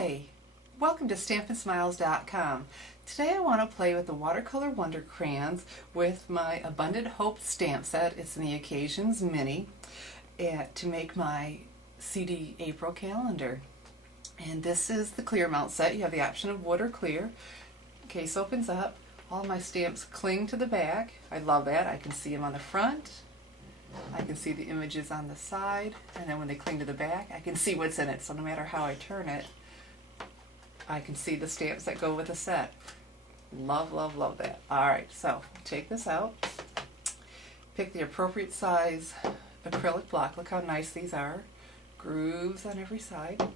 Hi! Welcome to StampinSmiles.com. Today I want to play with the Watercolor Wonder Crayons with my Abundant Hope stamp set. It's in the Occasions Mini to make my CD April calendar. And this is the clear mount set. You have the option of wood or clear. Case opens up. All my stamps cling to the back. I love that. I can see them on the front. I can see the images on the side, and then when they cling to the back, I can see what's in it. So no matter how I turn it, I can see the stamps that go with the set. Love, love, love that. Alright, so take this out. Pick the appropriate size acrylic block. Look how nice these are. Grooves on every side.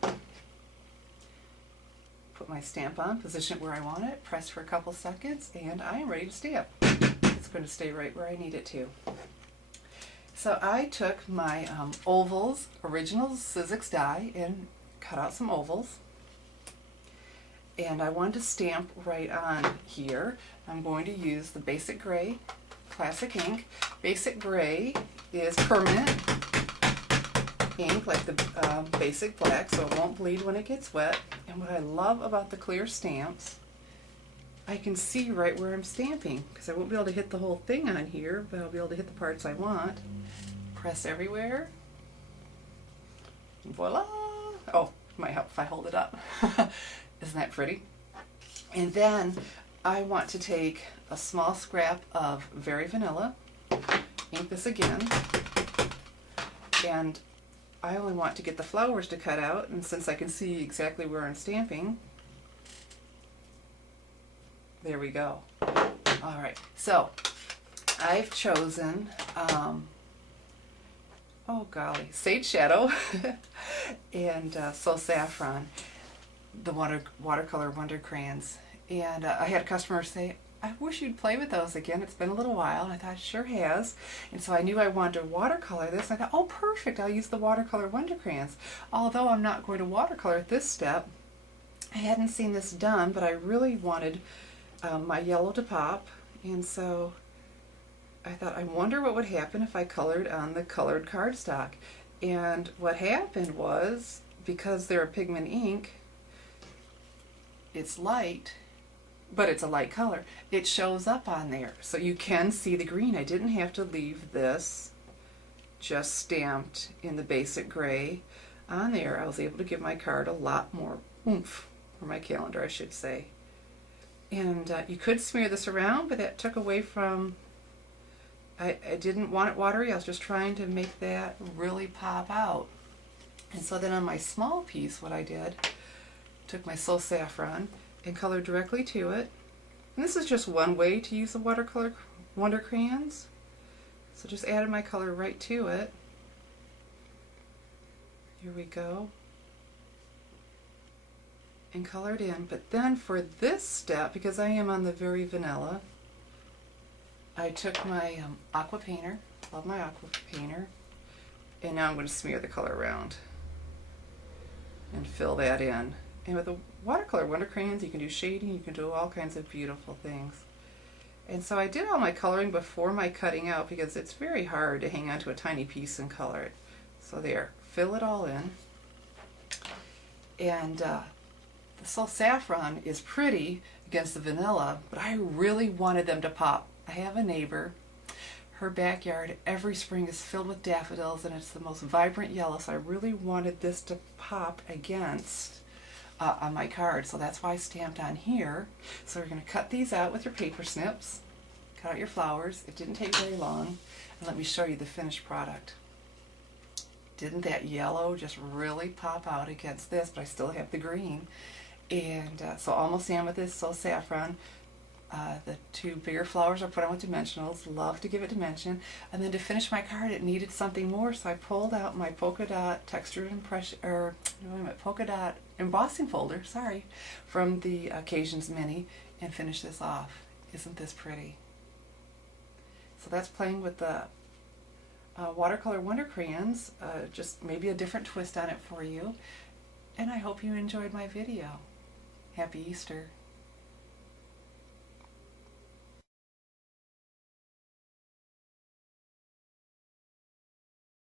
Put my stamp on, position it where I want it, press for a couple seconds, and I am ready to stamp. It's going to stay right where I need it to. So I took my ovals, original Sizzix die, and cut out some ovals. And I wanted to stamp right on here. I'm going to use the Basic Gray Classic ink. Basic Gray is permanent ink, like the Basic Black, so it won't bleed when it gets wet. And what I love about the clear stamps, I can see right where I'm stamping, because I won't be able to hit the whole thing on here, but I'll be able to hit the parts I want. Press everywhere. Voila! Oh, it might help if I hold it up. Isn't that pretty? And then I want to take a small scrap of Very Vanilla, ink this again, and I only want to get the flowers to cut out, and since I can see exactly where I'm stamping, there we go. Alright, so I've chosen, oh golly, Sage Shadow and So Saffron, the Watercolor Wonder Crayons. And I had a customer say, I wish you'd play with those again. It's been a little while. And I thought, it sure has. And so I knew I wanted to watercolor this. I thought, oh perfect, I'll use the Watercolor Wonder Crayons. Although I'm not going to watercolor at this step, I hadn't seen this done, but I really wanted my yellow to pop, and so I thought, I wonder what would happen if I colored on the colored cardstock. And what happened was, because they're a pigment ink, it's light, but it's a light color. It shows up on there, so you can see the green. I didn't have to leave this just stamped in the Basic Gray on there. I was able to give my card a lot more oomph, or my calendar I should say. And you could smear this around, but that took away from, I didn't want it watery. I was just trying to make that really pop out. And so then on my small piece, what I did, took my So Saffron and colored directly to it. And this is just one way to use the Watercolor Wonder Crayons. So just added my color right to it. Here we go. And colored in. But then for this step, because I am on the Very Vanilla, I took my aqua painter, love my aqua painter, and now I'm going to smear the color around and fill that in. And with the Watercolor Wonder Crayons, you can do shading, you can do all kinds of beautiful things. And so I did all my coloring before my cutting out, because it's very hard to hang on to a tiny piece and color it. So there, fill it all in. And the So Saffron is pretty against the vanilla, but I really wanted them to pop. I have a neighbor, her backyard every spring is filled with daffodils, and it's the most vibrant yellow, so I really wanted this to pop against on my card, so that's why I stamped on here. So we're going to cut these out with your paper snips, cut out your flowers. It didn't take very long, and let me show you the finished product. Didn't that yellow just really pop out against this, but I still have the green. And so almost amethyst, So Saffron. The two bigger flowers are put on with dimensionals. Love to give it dimension. And then to finish my card, it needed something more, so I pulled out my polka dot textured impression, or polka dot embossing folder, sorry, from the Occasions Mini, and finished this off. Isn't this pretty? So that's playing with the Watercolor Wonder Crayons, just maybe a different twist on it for you. And I hope you enjoyed my video. Happy Easter.